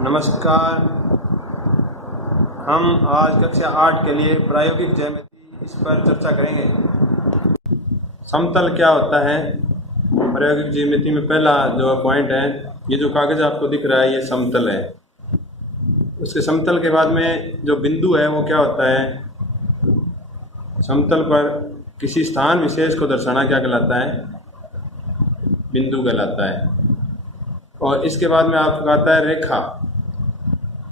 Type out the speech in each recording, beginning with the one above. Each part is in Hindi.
नमस्कार। हम आज कक्षा 8 के लिए प्रायोगिक ज्यामिति इस पर चर्चा करेंगे। समतल क्या होता है? प्रायोगिक ज्यामिति में पहला जो पॉइंट है, ये जो कागज़ आपको दिख रहा है ये समतल है। उसके समतल के बाद में जो बिंदु है वो क्या होता है? समतल पर किसी स्थान विशेष को दर्शाना क्या कहलाता है? बिंदु कहलाता है। और इसके बाद में आपको आता है रेखा,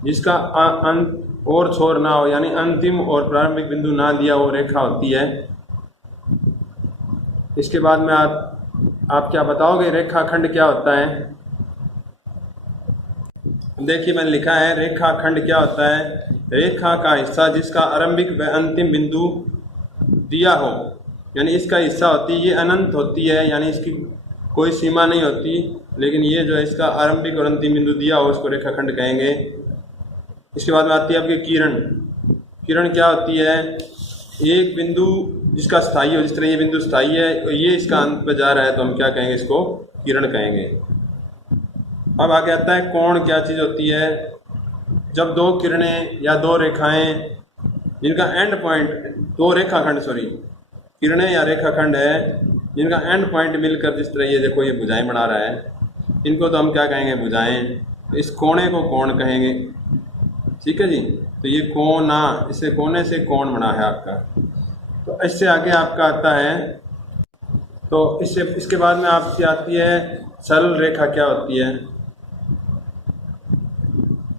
जिसका अंत और छोर ना हो, यानी अंतिम और प्रारंभिक बिंदु ना दिया हो, रेखा होती है। इसके बाद में आप क्या बताओगे? रेखाखंड क्या होता है? देखिए मैंने लिखा है रेखाखंड क्या होता है? रेखा का हिस्सा जिसका आरंभिक व अंतिम बिंदु दिया हो, यानी इसका हिस्सा होती है, ये अनंत होती है, यानी इसकी कोई सीमा नहीं होती, लेकिन ये जो है इसका आरंभिक और अंतिम बिंदु दिया हो उसको रेखाखंड कहेंगे। इसके बाद में आती है आपकी किरण। किरण क्या होती है? एक बिंदु जिसका स्थायी हो, जिस तरह ये बिंदु स्थायी है और ये इसका अंत पे जा रहा है तो हम क्या कहेंगे? इसको किरण कहेंगे। अब आगे आता है कोण। क्या चीज़ होती है? जब दो किरणें या दो रेखाएं जिनका एंड पॉइंट, दो रेखाखंड किरणें या रेखाखंड है जिनका एंड पॉइंट मिलकर, जिस तरह ये देखो ये भुजाएं बना रहा है, इनको तो हम क्या कहेंगे? भुजाएं। इस कोणे को कोण कहेंगे। ठीक है जी। तो ये कोना, इससे कोने से कोण बना है आपका। तो इससे आगे आपका आता है, तो इसके बाद में आपकी आती है सरल रेखा। क्या होती है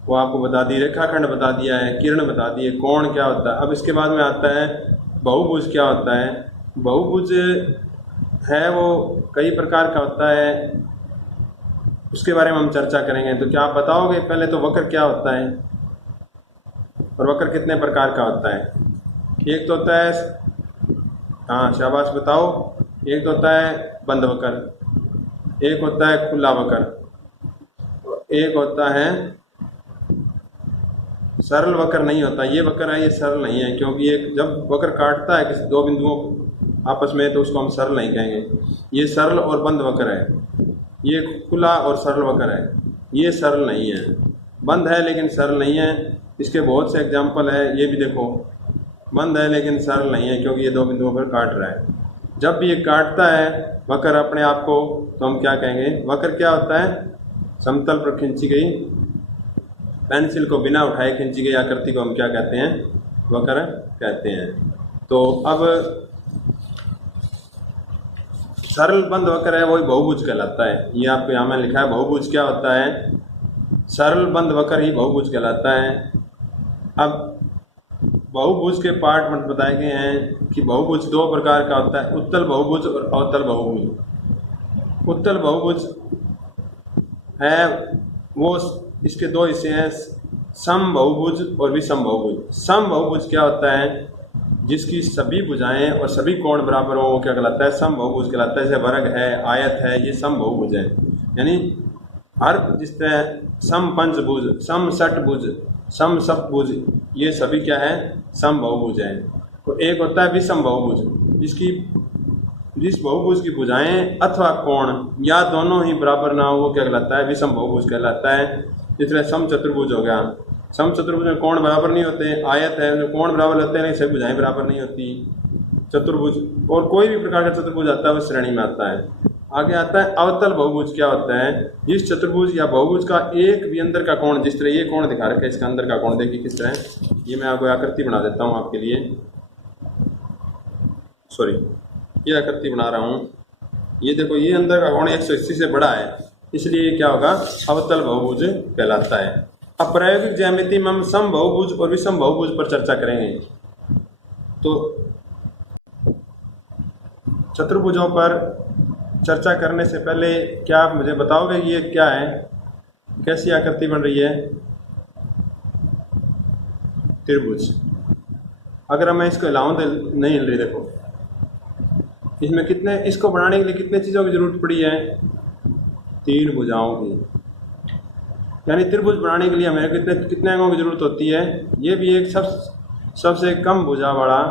वो आपको बता दी, रेखाखंड बता दिया है, किरण बता दी है, कोण क्या होता है। अब इसके बाद में आता है बहुभुज। क्या होता है? बहुभुज है वो कई प्रकार का होता है, उसके बारे में हम चर्चा करेंगे। तो क्या आप बताओगे? पहले तो वक्र क्या होता है और वक्र कितने प्रकार का होता है? एक तो होता है, हाँ शाबाश बताओ, एक तो होता है बंद वक्र, एक होता है खुला वक्र, एक होता है सरल वक्र। नहीं होता ये वक्र है, ये सरल नहीं है, क्योंकि ये जब वक्र काटता है किसी दो बिंदुओं को आपस में तो उसको हम सरल नहीं कहेंगे। ये सरल और बंद वक्र है, ये खुला और सरल वक्र है, ये सरल नहीं है। बंद है लेकिन सरल नहीं है। इसके बहुत से एग्जाम्पल है। ये भी देखो, बंद है लेकिन सरल नहीं है क्योंकि ये दो बिंदुओं पर काट रहा है। जब भी ये काटता है वक्र अपने आप को, तो हम क्या कहेंगे? वक्र क्या होता है? समतल पर खींची गई पेंसिल को बिना उठाए खींची गई आकृति को हम क्या कहते हैं? वक्र कहते हैं। तो अब सरल बंद वक्र है वही बहुभुज कहलाता है। ये आपको यहाँ में लिखा है बहुभुज क्या होता है? सरल बंद वक्र ही बहुभुज कहलाता है। अब बहुभुज के पार्ट में बताए गए हैं कि बहुभुज दो प्रकार का होता है, उत्तल बहुभुज और अवतल बहुभुज। उत्तल बहुभुज है वो, इसके दो हिस्से हैं, सम बहुभुज और विषम बहुभुज। सम बहुभुज क्या होता है? जिसकी सभी भुजाएं और सभी कोण बराबर हो वो क्या कहलाता है? सम बहुभुज कहलाता है। जैसे वर्ग है, आयत है, ये सम बहुभुज है। यानी हर जिस तरह सम पंचभुज, सम षटभुज, सम सप्तभुज, ये सभी क्या है? सम बहुभुज है। तो एक होता है विषम बहुभुज, जिस बहुभुज की भुजाएं अथवा कोण या दोनों ही बराबर ना हो वो क्या कहलाता है? विषम बहुभुज कहलाता है। जिस तरह सम चतुर्भुज हो गया, सम चतुर्भुज में कोण बराबर नहीं होते, आयत है उसमें कोण बराबर होते हैं नहीं, सभी भुजाएं बराबर नहीं होती। चतुर्भुज और कोई भी प्रकार का चतुर्भुज आता है वो श्रेणी में आता है। आगे आता है अवतल बहुभुज। क्या होता है? जिस चतुर्भुज या बहुभुज का एक भी अंदर का कोण, जिस तरह ये कोण दिखा रखा है, इसका अंदर का कोण देखिए किस तरह। ये मैं आपको आकृति बना देता हूँ आपके लिए, ये आकृति बना रहा हूँ। ये देखो, ये अंदर का कोण 180 से बड़ा है, इसलिए क्या होगा? अवतल बहुभुज कहलाता है। अब प्रायोगिक ज्यामिति में हम सम बहुभुज और विषम बहुभुज पर चर्चा करेंगे। तो चतुर्भुजों पर चर्चा करने से पहले क्या आप मुझे बताओगे ये क्या है? कैसी आकृति बन रही है? त्रिभुज। अगर मैं इसको हिलाऊं तो नहीं हिल रही। देखो इसमें कितने, इसको बनाने के लिए कितने चीज़ों की जरूरत पड़ी है? 3 भुजाओं की। यानी त्रिभुज बनाने के लिए हमें कितने अंगों की जरूरत होती है? ये भी एक सबसे कम भुजा वाला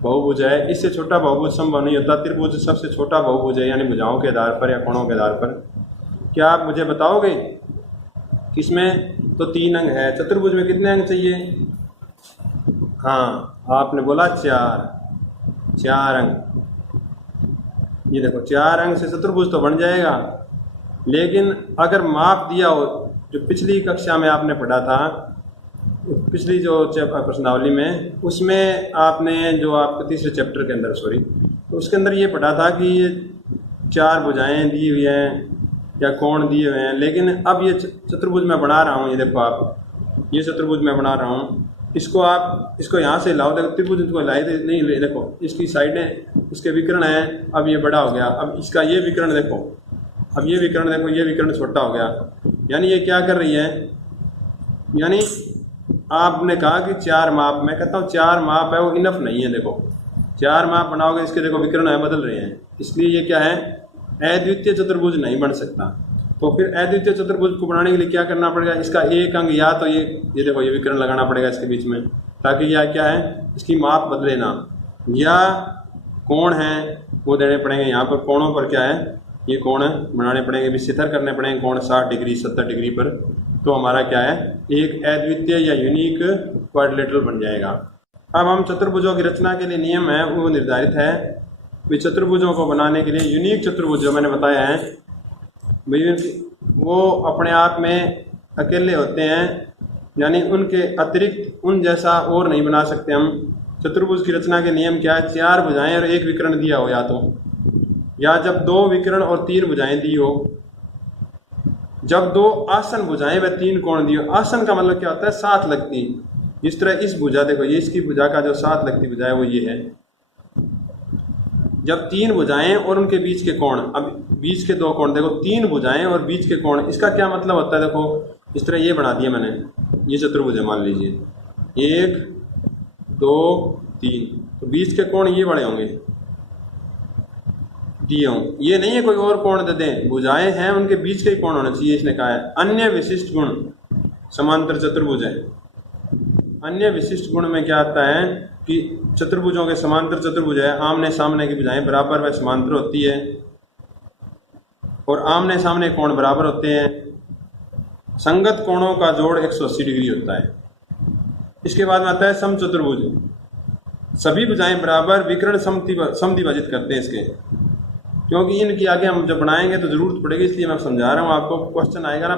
बहुभुज है। इससे छोटा बहुभुज संभव नहीं होता। त्रिभुज सबसे छोटा बहुभुज है, यानी भुजाओं के आधार पर या कोणों के आधार पर। क्या आप मुझे बताओगे कि इसमें तो 3 अंग है। चतुर्भुज में कितने अंग चाहिए? हाँ, आपने बोला 4 अंग। ये देखो 4 अंग से चतुर्भुज तो बन जाएगा, लेकिन अगर माप दिया हो, जो पिछली कक्षा में आपने पढ़ा था, पिछली जो प्रश्नावली में, उसमें आपने जो आपके तीसरे चैप्टर के अंदर तो उसके अंदर ये पढ़ा था कि ये 4 भुजाएं दी हुई हैं या कोण दिए हुए हैं। लेकिन अब ये चतुर्भुज मैं बना रहा हूँ, ये देखो आप, ये चतुर्भुज मैं बना रहा हूँ, इसको आप इसको यहाँ से लाओ, देखो त्रिभुज को लाए नहीं, देखो इसकी साइडें, इसके विकर्ण हैं, अब ये बड़ा हो गया, अब इसका ये विकर्ण देखो, अब ये विकर्ण देखो, ये विकर्ण छोटा हो गया। यानी ये क्या कर रही है, यानी आपने कहा कि 4 माप, मैं कहता हूँ 4 माप है वो इनफ नहीं है। देखो 4 माप बनाओगे, इसके देखो विकर्ण है बदल रहे हैं, इसलिए ये क्या है, अद्वितीय चतुर्भुज नहीं बन सकता। तो फिर अद्वितीय चतुर्भुज को बनाने के लिए क्या करना पड़ेगा, इसका एक अंग या तो ये देखो ये विकर्ण लगाना पड़ेगा इसके बीच में, ताकि यह क्या है, इसकी माप बदले ना, या कोण है वो देने पड़ेंगे। यहाँ पर कोणों पर क्या है, ये कोण बनाने पड़ेंगे, विस्तर करने पड़ेंगे कोण 60 डिग्री 70 डिग्री पर, तो हमारा क्या है, एक अद्वितीय या यूनिक क्वाड्रिलेटरल बन जाएगा। अब हम चतुर्भुजों की रचना के लिए नियम है वो निर्धारित है। वे चतुर्भुजों को बनाने के लिए यूनिक चतुर्भुज जो मैंने बताया है, वो अपने आप में अकेले होते हैं, यानी उनके अतिरिक्त उन जैसा और नहीं बना सकते हम। चतुर्भुज की रचना के नियम क्या है, 4 भुजाएं और 1 विकर्ण दिया हो, या जब 2 विकर्ण और 3 भुजाएं दी हो, जब 2 आसन भुजाएं व 3 कोण दिए हो। आसन का मतलब क्या होता है, साथ लगती। जिस तरह इस भुजा देखो, ये इसकी भुजा का जो साथ लगती भुजा है वो ये है। जब 3 भुजाएं और उनके बीच के कोण, अब बीच के 2 कोण देखो, 3 भुजाएं और बीच के कोण, इसका क्या मतलब होता है, देखो इस तरह ये बना दिया मैंने, ये चतुर्भुज है मान लीजिए, 1 2 3, तो बीच के कोण ये बड़े होंगे, दिए हों, ये नहीं है कोई और कोण दे दें, भुजाएं हैं उनके बीच के ही कोण होना चाहिए। इसने कहा है अन्य विशिष्ट गुण समांतर चतुर्भुज है। अन्य विशिष्ट गुण में क्या आता है कि चतुर्भुजों के समांतर चतुर्भुज है, आमने सामने की भुजाएं बराबर व समांतर होती है और आमने सामने कोण बराबर होते हैं। संगत कोणों का जोड़ 180 डिग्री होता है। इसके बाद में आता है सम चतुर्भुज, सभी भुजाएं बराबर विकर्ण समद्विभाजित करते हैं इसके, क्योंकि इनकी आगे हम जब बनाएंगे तो जरूरत पड़ेगी, इसलिए मैं समझा रहा हूँ आपको। क्वेश्चन आएगा ना,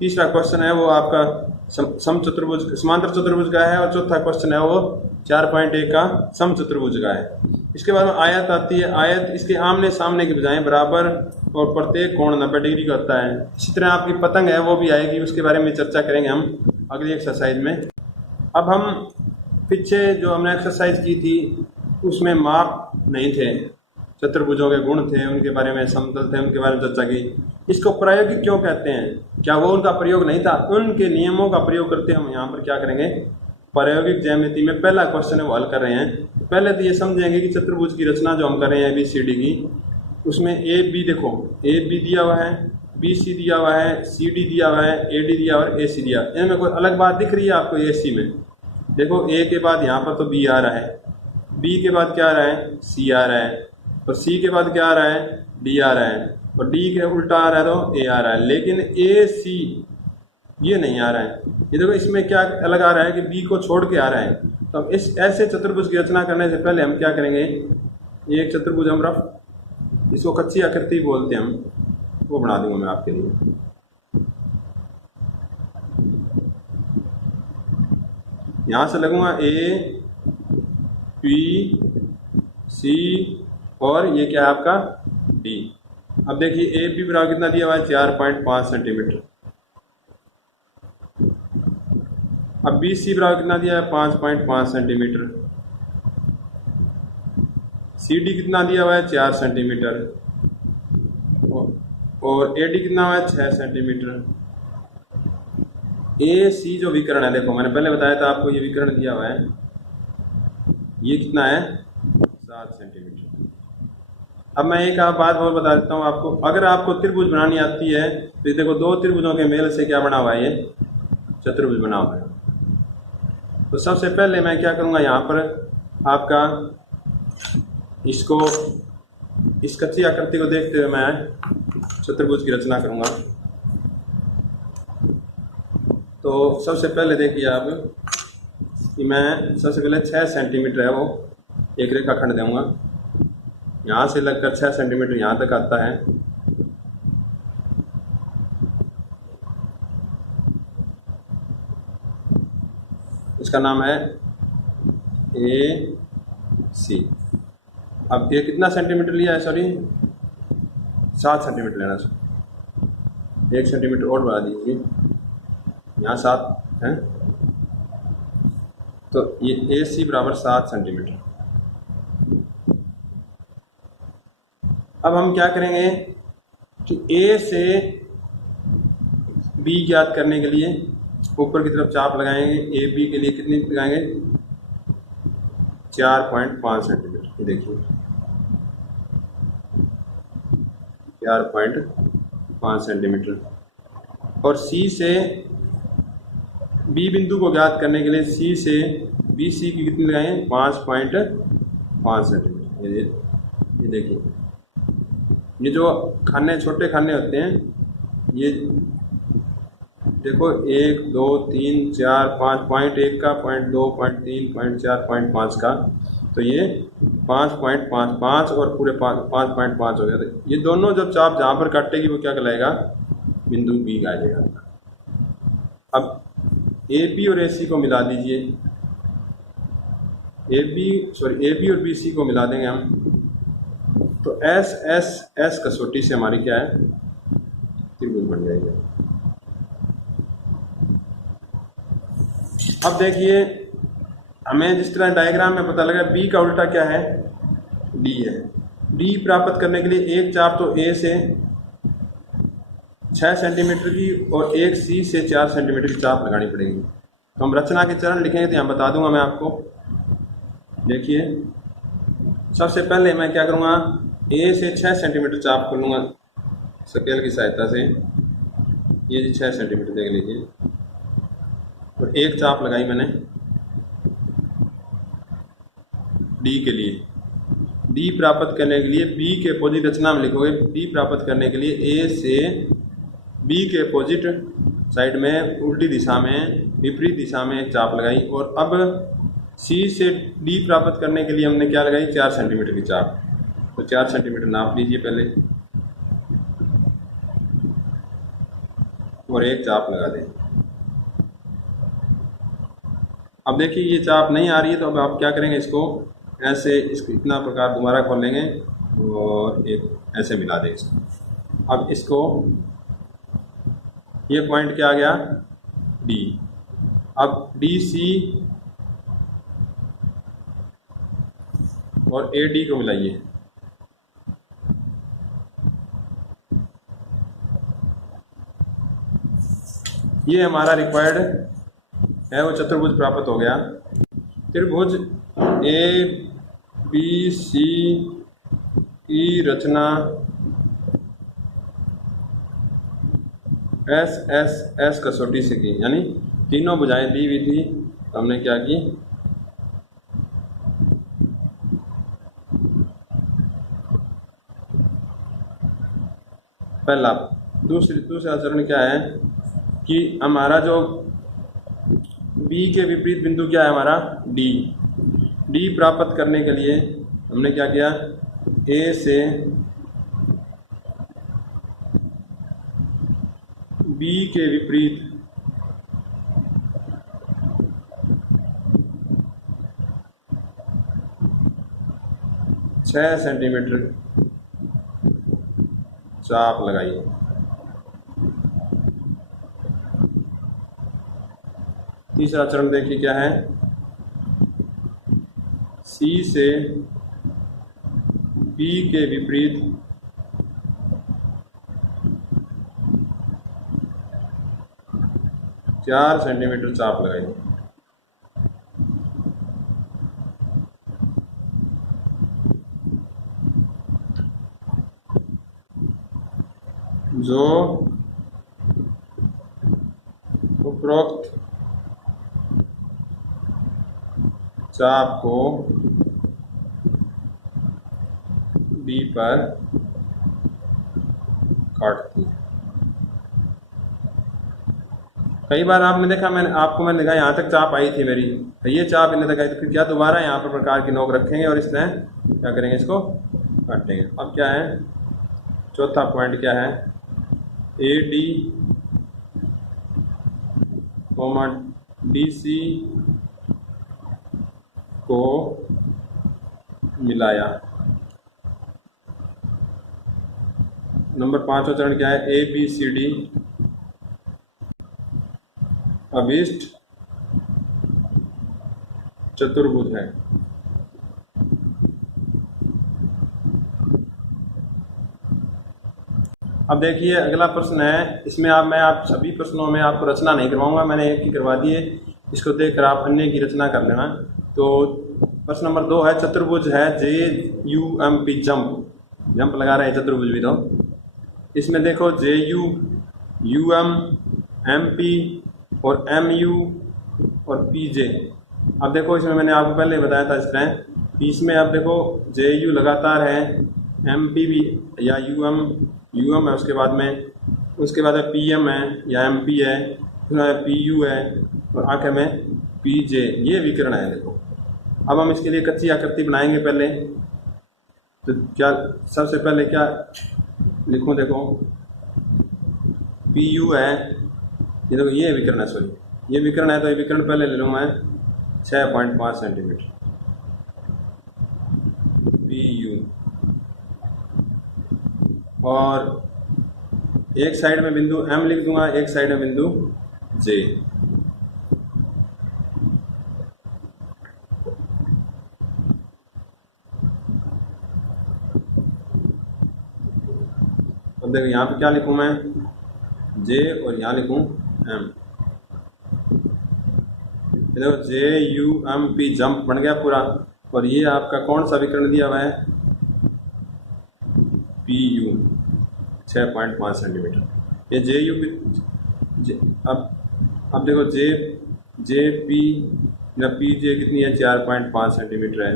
तीसरा क्वेश्चन है वो आपका सम चतुर्भुज समांतर चतुर्भुज का है, और चौथा क्वेश्चन है वो 4.1 का सम चतुर्भुज का है। इसके बाद में आयत आती है। आयत, इसके आमने सामने की भुजाएं बराबर और प्रत्येक कोण 90 डिग्री का होता है। इसी तरह आपकी पतंग है वो भी आएगी, उसके बारे में चर्चा करेंगे हम अगली एक्सरसाइज में। अब हम पीछे जो हमने एक्सरसाइज की थी उसमें माप नहीं थे, चतुर्भुजों के गुण थे, उनके बारे में, समतल थे, उनके बारे में चर्चा की। इसको प्रायोगिक क्यों कहते हैं, क्या वो उनका प्रयोग नहीं था? उनके नियमों का प्रयोग करते हम यहाँ पर क्या करेंगे, प्रायोगिक ज्यामिति में पहला क्वेश्चन है वो हल कर रहे हैं। पहले तो ये समझेंगे कि चतुर्भुज की रचना जो हम कर रहे हैं ABCD की, उसमें AB देखो, AB दिया हुआ है, BC दिया हुआ है, CD दिया हुआ है, AD दिया हुआ है, AC दिया। इनमें कोई अलग बात दिख रही है आपको AC में? देखो A के बाद यहाँ पर तो B आ रहा है, B के बाद क्या आ रहा है, C आ रहा है, और C के बाद क्या आ रहा है, D आ रहा है, और D के उल्टा आ रहा है तो A आ रहा है, लेकिन AC ये नहीं आ रहा है। ये देखो इसमें क्या अलग आ रहा है कि B को छोड़ के आ रहा है। तो अब इस ऐसे चतुर्भुज की रचना करने से पहले हम क्या करेंगे, एक चतुर्भुज हम रफ, इसको कच्ची आकृति बोलते हैं हम, वो बना दूंगा मैं आपके लिए। यहाँ से लगूंगा A B C और ये क्या है आपका D। अब देखिए AB बराबर कितना दिया हुआ है, 4.5 सेंटीमीटर। अब BC बराबर कितना दिया है, 5.5 सेंटीमीटर। CD कितना दिया हुआ है, 4 सेंटीमीटर, और AD कितना हुआ है, 6 सेंटीमीटर। AC जो विकर्ण है, देखो मैंने पहले बताया था आपको, ये विकर्ण दिया हुआ है, ये कितना है, 7 सेंटीमीटर। अब मैं एक बात और बता देता हूँ आपको, अगर आपको त्रिभुज बनानी आती है तो ये देखो 2 त्रिभुजों के मेल से क्या बना हुआ है, ये चतुर्भुज बना हुआ है। तो सबसे पहले मैं क्या करूँगा, यहाँ पर आपका इसको, इस कच्ची आकृति को देखते हुए मैं चतुर्भुज की रचना करूँगा। तो सबसे पहले देखिए आप कि मैं सबसे पहले 6 सेंटीमीटर है वो एक रेखाखंड दूंगा। यहाँ से लगकर 6 सेंटीमीटर यहाँ तक आता है। इसका नाम है AC। अब ये कितना सेंटीमीटर लिया है, सॉरी 7 सेंटीमीटर लेना, 1 सेंटीमीटर और बढ़ा दीजिए, यहाँ 7 है, तो ये AC बराबर 7 सेंटीमीटर। अब हम क्या करेंगे कि A से B ज्ञात करने के लिए ऊपर की तरफ चाप लगाएंगे। AB के लिए कितनी लगाएंगे, 4.5 सेंटीमीटर। ये देखिए 4.5 सेंटीमीटर। और C से B बिंदु को ज्ञात करने के लिए C से BC की कितनी लगाएं, 5.5 सेंटीमीटर। ये देखिए, ये जो खाने छोटे खाने होते हैं, ये देखो 1 2 3 4 5, पॉइंट 1 का, पॉइंट 2, पॉइंट 3, पॉइंट 4, पॉइंट 5 का, तो ये 5.55 और पूरे 5.5 हो गया। तो ये दोनों जब चाप जहाँ पर काटेगी वो क्या कहलाएगा, बिंदु B का आ जाएगा। अब AB और AC को मिला दीजिए, AB और BC को मिला देंगे हम, तो S कसौटी से हमारी क्या है, त्रिभुज बन जाएगी। अब देखिए, हमें जिस तरह डायग्राम में पता लगा B का उल्टा क्या है, D है। D प्राप्त करने के लिए एक चाप तो A से 6 सेंटीमीटर की और एक C से 4 सेंटीमीटर की चाप लगानी पड़ेगी। तो हम रचना के चरण लिखेंगे, तो यहाँ बता दूंगा मैं आपको। देखिए, सबसे पहले मैं क्या करूँगा, A से 6 सेंटीमीटर चाप कर लूँगा स्केल की सहायता से। ये जी 6 सेंटीमीटर देख लीजिए, और एक चाप लगाई मैंने D के लिए। D प्राप्त करने के लिए B के अपोजिट रचना में लिखोगे, D प्राप्त करने के लिए A से B के अपोजिट साइड में उल्टी दिशा में, विपरीत दिशा में एक चाप लगाई। और अब C से D प्राप्त करने के लिए हमने क्या लगाई, 4 सेंटीमीटर की चाप। तो 4 सेंटीमीटर नाप लीजिए पहले और एक चाप लगा दें। अब देखिए, ये चाप नहीं आ रही है, तो अब आप क्या करेंगे, इसको ऐसे, इसको इतना प्रकार दोबारा खोलेंगे और एक ऐसे मिला दें इसको। अब इसको, ये पॉइंट क्या आ गया, D। अब DC और AD को मिलाइए। ये हमारा रिक्वायर्ड है वो चतुर्भुज प्राप्त हो गया। त्रिभुज ABC की रचना S कसौटी से की, यानी तीनों भुजाएं दी हुई थी, तो हमने क्या की, पहला। दूसरा चरण क्या है कि हमारा जो B के विपरीत बिंदु क्या है, हमारा D प्राप्त करने के लिए हमने क्या किया, A से B के विपरीत छः सेंटीमीटर चाप लगाइए। तीसरा चरण देखिए क्या है, C से B के विपरीत 4 सेंटीमीटर चाप लगाइए। जो उपरोक्त चाप को B पर काटती है। कई बार आपने देखा, मैंने देखा यहाँ तक चाप आई थी मेरी, तो ये चाप इन्हें तक आई, तो फिर क्या दोबारा यहाँ पर प्रकार की नोक रखेंगे और इसमें क्या करेंगे, इसको काटेंगे। अब क्या है, चौथा पॉइंट क्या है, A D comma D C को मिलाया। नंबर 5वां चरण क्या है, ए बी सी डी अभिष्ट चतुर्भुज है। अब देखिए अगला प्रश्न है, इसमें आप सभी प्रश्नों में आपको रचना नहीं करवाऊंगा, मैंने एक ही करवा दी है, इसको देखकर आप अन्य की रचना कर लेना। तो प्रश्न नंबर 2 है, चतुर्भुज है JUMP, जंप लगा रहे हैं चतुर्भुज भी। तो इसमें देखो JU UM MP और MU और PJ। अब देखो इसमें मैंने आपको पहले बताया था इस तरह, इसमें अब देखो JU लगातार है, MP भी या UM है, उसके बाद है PM है या MP है, PU है और आखिर में PJ, ये विकर्ण है। देखो अब हम इसके लिए कच्ची आकृति बनाएंगे पहले। तो क्या सबसे पहले क्या लिखूं, देखो PU है, ये देखो ये विकर्ण है, सॉरी ये विकर्ण है, तो ये विकर्ण पहले ले लूँ मैं 6.5 सेंटीमीटर PU, और एक साइड में बिंदु M लिख दूंगा, एक साइड में बिंदु J। अब देखो यहाँ पे क्या लिखूं मैं, J और यहाँ लिखूं M। देखो JUMP जंप बन गया पूरा, और ये आपका कौन सा विकर्ण दिया हुआ है, PU 6.5 सेंटीमीटर। ये अब देखो JP या PJ कितनी है, 4.5 सेंटीमीटर है।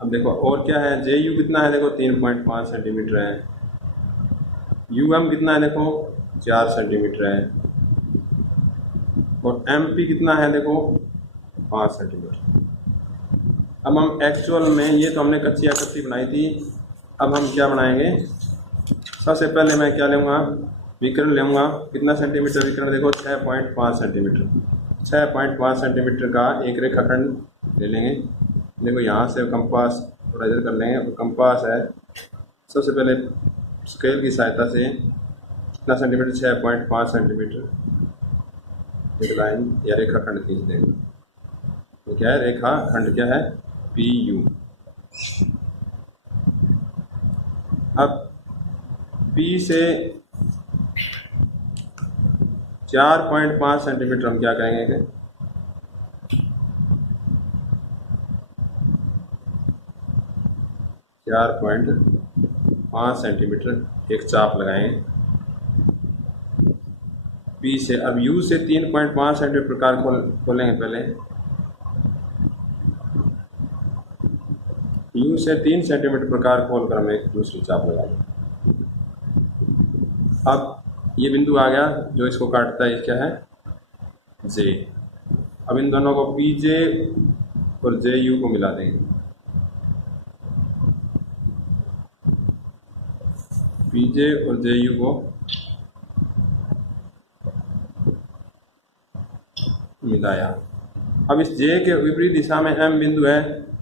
अब देखो और क्या है, JU कितना है, देखो 3.5 सेंटीमीटर है। UM कितना है, देखो 4 सेंटीमीटर है। और MP कितना है, देखो 5 सेंटीमीटर। अब हम एक्चुअल में, ये तो हमने कच्ची आकृति बनाई थी, अब हम क्या बनाएंगे, सबसे पहले मैं क्या लूँगा, विकर्ण लूँगा। कितना सेंटीमीटर विकर्ण, देखो 6.5 सेंटीमीटर। 6.5 सेंटीमीटर का एक रेखाखंड ले लेंगे। देखो यहाँ से कंपास थोड़ा इधर कर लेंगे, और कंपास है, सबसे पहले स्केल की सहायता से कितना सेंटीमीटर, 6.5 सेंटीमीटर एक लाइन या रेखाखंड खींच देंगे। तो क्या है, रेखाखंड क्या है, PU। अब P से 4.5 सेंटीमीटर हम क्या करेंगे, 4.5 सेंटीमीटर एक चाप लगाएंगे P से। अब U से 3.5 सेंटीमीटर प्रकार खोलेंगे पहले। U से 3 सेंटीमीटर प्रकार खोलकर हम एक दूसरी चाप लगाएंगे। अब ये बिंदु आ गया जो इसको काटता है, ये क्या है, J। अब इन दोनों को PJ और JU को मिला देंगे। PJ और JU को मिलाया। अब इस J के विपरीत दिशा में M बिंदु है,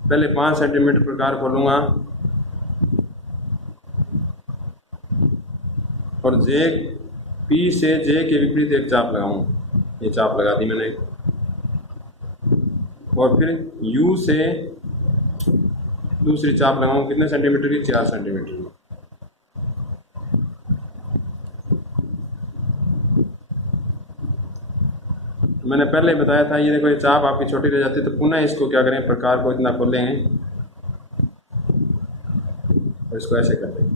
पहले 5 सेंटीमीटर प्रकार खोलूंगा और P से J के विपरीत एक चाप लगाऊंगा। ये चाप लगा दी मैंने। और फिर U से दूसरी चाप लगाऊंगा, कितने सेंटीमीटर की, 4 सेंटीमीटर की। मैंने पहले बताया था, ये देखो ये चाप आपकी छोटी रह जाती है, तो पुनः इसको क्या करें, प्रकार को इतना खोलेंगे और इसको ऐसे कर देंगे।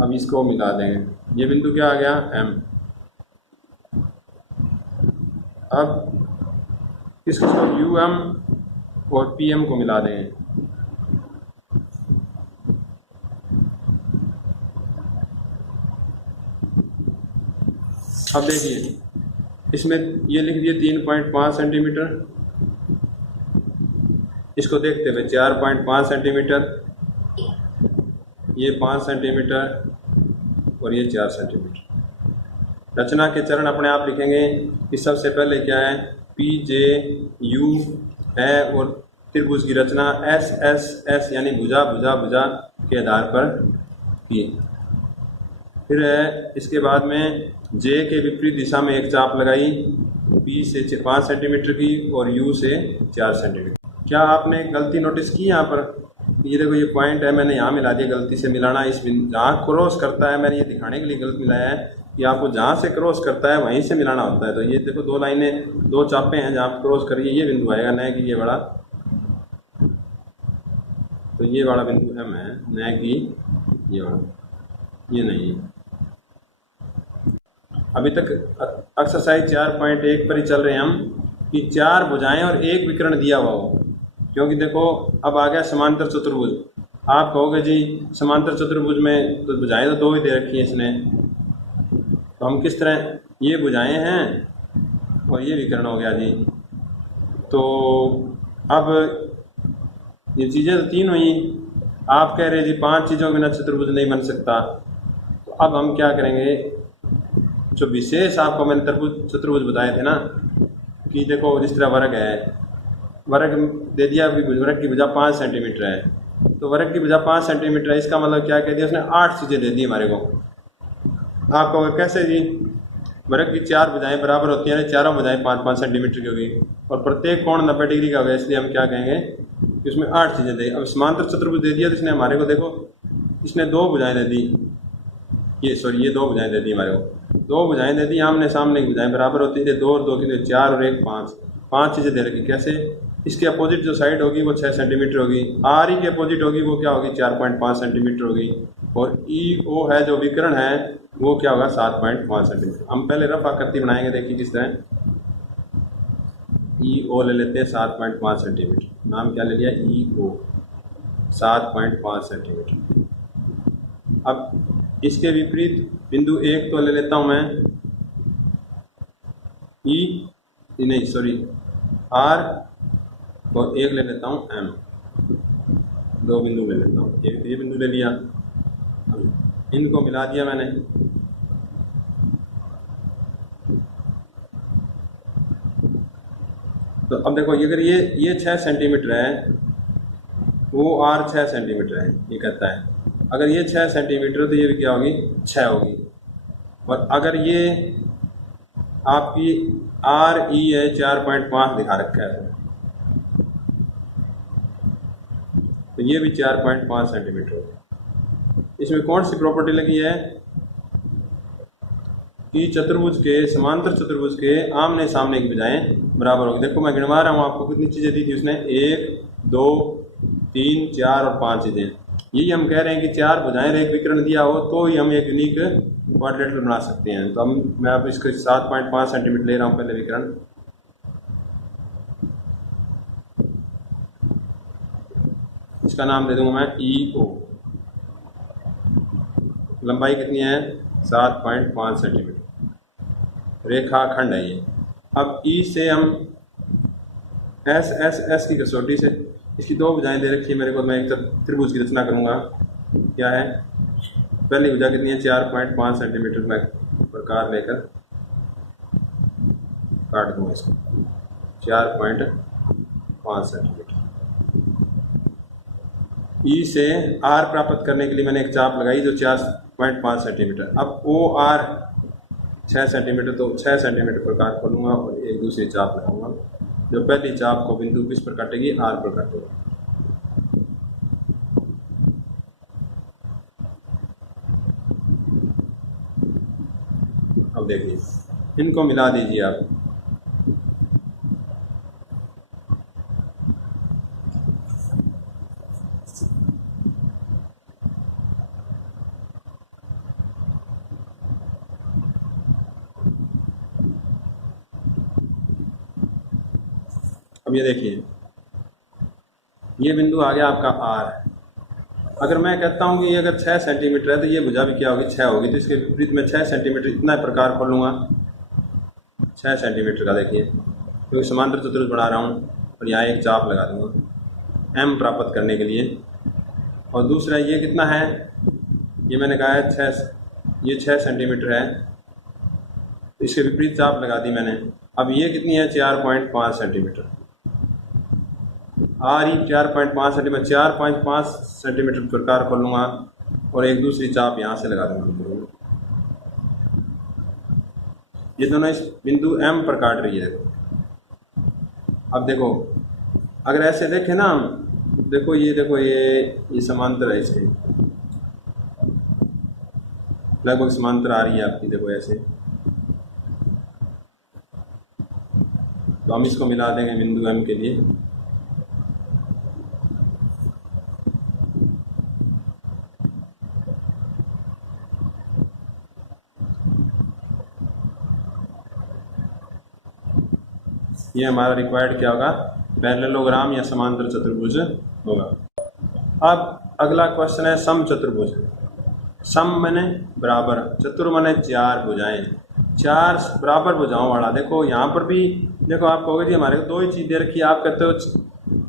अब इसको मिला देंगे, ये biंदु क्या आ गया, M। अब इसको UM और PM को मिला देंगे। अब देखिए इसमें ये लिख दिए 3.5 सेंटीमीटर, इसको देखते हुए 4.5 सेंटीमीटर, ये 5 सेंटीमीटर और ये 4 सेंटीमीटर। रचना के चरण अपने आप लिखेंगे कि सबसे पहले क्या है, पी जे यू है और त्रिभुज की रचना एस एस एस यानी भुजा भुजा भुजा के आधार पर की। फिर है इसके बाद में जे के विपरीत दिशा में एक चाप लगाई, पी से 5 सेंटीमीटर की और यू से 4 सेंटीमीटर। क्या आपने गलती नोटिस की यहाँ पर? ये देखो ये पॉइंट है, मैंने यहाँ मिला दिया, गलती से मिलाना इस जहाँ क्रॉस करता है, मैंने ये दिखाने के लिए गलत मिलाया है कि आपको जहाँ से क्रॉस करता है वहीं से मिलाना होता है। तो ये देखो दो लाइनें, दो चापें हैं जहाँ क्रॉस करिए, ये बिंदु आएगा, न कि ये बड़ा, तो ये वाला बिंदु एम है, न कि ये वाला, ये नहीं। अभी तक एक्सरसाइज 4.1 पर ही चल रहे हैं हम कि 4 भुजाएं और एक विकर्ण दिया हुआ हो, क्योंकि देखो अब आ गया समांतर चतुर्भुज। आप कहोगे जी समांतर चतुर्भुज में तो भुजाएं तो 2 ही दे रखी हैं इसने, तो हम किस तरह, ये भुजाएं हैं और ये विकर्ण हो गया जी। तो अब ये चीज़ें तो 3 हुई, आप कह रहे जी 5 चीज़ों के बिना चतुर्भुज नहीं बन सकता। तो अब हम क्या करेंगे, जो विशेष आपको मैंने चतुर्भुज बताए थे ना, कि देखो जिस तरह वर्ग है, वर्ग दे दिया, वर्ग की भुजा 5 सेंटीमीटर है, तो वर्ग की भुजा 5 सेंटीमीटर है, इसका मतलब क्या कह दिया उसने, 8 चीज़ें दे दी हमारे को। आप कहोगे कैसे जी, वर्ग की 4 भुजाएं बराबर होती हैं, चारों भुजाएं 5-5 सेंटीमीटर की होगी और प्रत्येक कोण 90 डिग्री का होगा, इसलिए हम क्या कहेंगे कि उसमें 8 चीज़ें दे। अब समांतर चतुर्भुज दे दिया तो इसने हमारे को, देखो इसने 2 भुजाएं दे दी, ये 2 भुजाएं दे दी हमारे को, 2 भुजाएं दे दी, आमने सामने की भुजाएं बराबर होती है, 2 और 2 की 4 और 1 5 चीज़ें दे रखी। कैसे, इसके अपोजिट जो साइड होगी वो 6 सेंटीमीटर होगी, आर ई की अपोजिट होगी वो क्या होगी, 4.5 सेंटीमीटर होगी, और ई ओ है जो विकर्ण है वो क्या होगा, 7.5 सेंटीमीटर। हम पहले रफ आकृति बनाएंगे, देखिए किस तरह, ई ओ ले लेते हैं 7.5 सेंटीमीटर, नाम क्या ले लिया, ई ओ, 7.5 सेंटीमीटर। अब इसके विपरीत बिंदु 1 तो ले लेता हूँ मैं, ई नहीं सॉरी आर, और 1 ले लेता हूँ एम, 2 बिंदु ले लेता हूँ, एक ये बिंदु ले लिया, इनको मिला दिया मैंने, तो अब देखो अगर ये 6 सेंटीमीटर है, वो आर 6 सेंटीमीटर है, ये कहता है अगर ये 6 सेंटीमीटर तो ये भी क्या होगी, 6 होगी। और अगर ये आपकी आर ई है 4.5 दिखा रखा है, तो ये भी 4.5 सेंटीमीटर होगी। इसमें कौन सी प्रॉपर्टी लगी है कि चतुर्भुज के, समांतर चतुर्भुज के आमने सामने की भुजाएं बराबर होगी। देखो मैं गिनवा रहा हूँ आपको, कितनी चीज़ें दी थी उसने, 1 2 3 4 और 5 चीज़ें। यही हम कह रहे हैं कि 4 भुजाएं और एक विकर्ण दिया हो तो ही हम एक यूनिक क्वाड्रिलेटरल बना सकते हैं। तो मैं अब इसको 7.5 सेंटीमीटर ले रहा हूँ पहले विकर्ण, इसका नाम दे दूंगा मैं ई ओ, लंबाई कितनी है, 7.5 सेंटीमीटर, रेखा खंड है ये। अब ई से हम एस एस एस की कसौटी से, इसकी 2 भुजाएं दे रखी है मेरे को, मैं एक त्रिभुज की रचना करूँगा। क्या है, पहली भुजा कितनी है, 4.5 सेंटीमीटर, मैं प्रकार लेकर काट दूंगा इसको, 4.5 सेंटीमीटर। ई से आर प्राप्त करने के लिए मैंने एक चाप लगाई जो 4.5 सेंटीमीटर। अब ओ आर 6 सेंटीमीटर, तो 6 सेंटीमीटर प्रकार खोलूँगा और एक दूसरी चाप लगाऊंगा, जो पहली चाप को बिंदु किस पर काटेगी, आर पर काटेगा। अब देखिए इनको मिला दीजिए आप, अब ये देखिए ये बिंदु आ गया आपका आर। अगर मैं कहता हूँ कि ये अगर 6 सेंटीमीटर है तो ये भुजा भी क्या होगी, 6 होगी, तो इसके विपरीत में 6 सेंटीमीटर इतना प्रकार खोलूँगा, 6 सेंटीमीटर का। देखिए क्योंकि समांतर चतुर्भुज बना रहा हूँ और यहाँ एक चाप लगा दूँगा m प्राप्त करने के लिए। और दूसरा ये कितना है, ये मैंने कहा है 6 सेंटीमीटर है, इसके विपरीत चाप लगा दी मैंने। अब ये कितनी है 4.5 सेंटीमीटर। आ रही 4.5 सेंटीमीटर, 4.5 सेंटीमीटर प्रकार खोलूँगा और एक दूसरी चाप यहाँ से लगा दूँगा। ये दोनों इस बिंदु M पर काट रही है। अब देखो अगर ऐसे देखें ना हम, देखो ये समांतर है, इसके लगभग समांतर आ रही है आपकी। देखो ऐसे तो हम इसको मिला देंगे बिंदु M के लिए। ये हमारा रिक्वायर्ड क्या होगा, पैरेललोग्राम या समांतर चतुर्भुज होगा। अब अगला क्वेश्चन है सम चतुर्भुज। सम माने बराबर, चतुर माने 4 भुजाएं, 4 बराबर भुजाओं वाला। देखो यहाँ पर भी देखो आप कहोगे जी हमारे को 2 ही चीज़ दे रखी है, आप कहते हो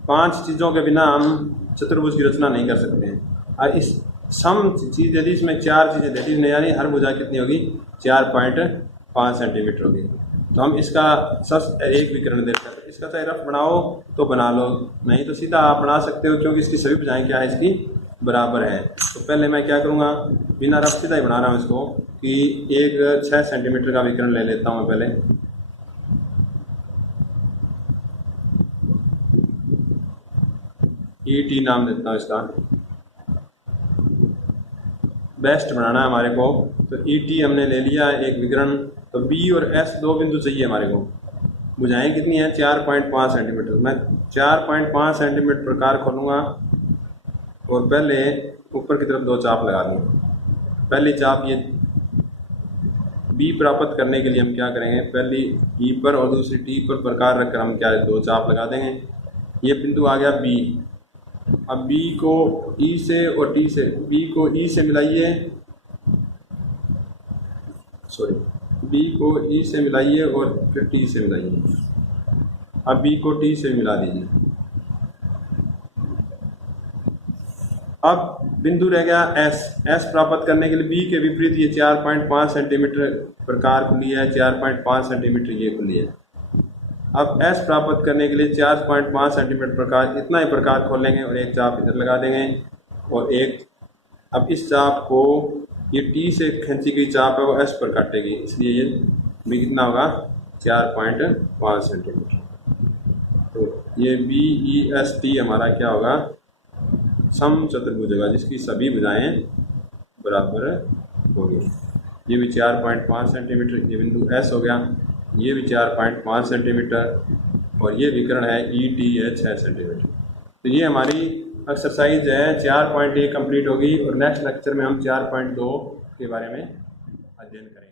5 चीज़ों के बिना हम चतुर्भुज की रचना नहीं कर सकते हैं। और इस सम चीज़ यदि इसमें 4 चीज़ें दे दी, यानी हर भुजा कितनी होगी 4.5 सेंटीमीटर होगी। तो हम इसका एक विकर्ण देते हैं, इसका चाहे रफ बनाओ तो बना लो, नहीं तो सीधा आप बना सकते हो, क्योंकि इसकी सभी भुजाएं क्या है इसकी बराबर है। तो पहले मैं क्या करूँगा, बिना रफ सीधा ही बना रहा हूँ इसको, कि एक 6 सेंटीमीटर का विकर्ण ले लेता हूँ मैं पहले। ET नाम देता हूँ इसका, बेस्ट बनाना है हमारे को। तो ET हमने ले लिया एक विकर्ण। तो B और S 2 बिंदु चाहिए हमारे को। भुजाएं कितनी है 4.5 सेंटीमीटर। मैं 4.5 सेंटीमीटर प्रकार खोलूँगा और पहले ऊपर की तरफ 2 चाप लगा दूँगा। पहली चाप ये B प्राप्त करने के लिए हम क्या करेंगे, पहली E पर और दूसरी T पर प्रकार रखकर हम क्या 2 चाप लगा देंगे। ये बिंदु आ गया B। अब B को E से और T से, B को E से मिलाइए, B को E से मिलाइए और फिर T से मिलाइए। अब B को T से मिला दीजिए। अब बिंदु रह गया S प्राप्त करने के लिए B के विपरीत ये 4.5 सेंटीमीटर प्रकार खुली है, 4.5 सेंटीमीटर ये खुली है। अब S प्राप्त करने के लिए 4.5 सेंटीमीटर प्रकार, इतना ही प्रकार खोलेंगे और एक चाप इधर लगा देंगे और एक, अब इस चाप को ये T से खींची गई चाप है वो S पर काटेगी, इसलिए ये भी कितना होगा 4.5 सेंटीमीटर। तो ये BEST हमारा क्या होगा, सम चतुर्भुज होगा जिसकी सभी भुजाएं बराबर होगी। ये भी 4.5 सेंटीमीटर, ये बिंदु S हो गया, ये भी 4.5 सेंटीमीटर और ये विकर्ण है ET है 6 सेंटीमीटर। तो ये हमारी एक्सरसाइज है 4.1 कंप्लीट होगी और नेक्स्ट लेक्चर में हम 4.2 के बारे में अध्ययन करेंगे।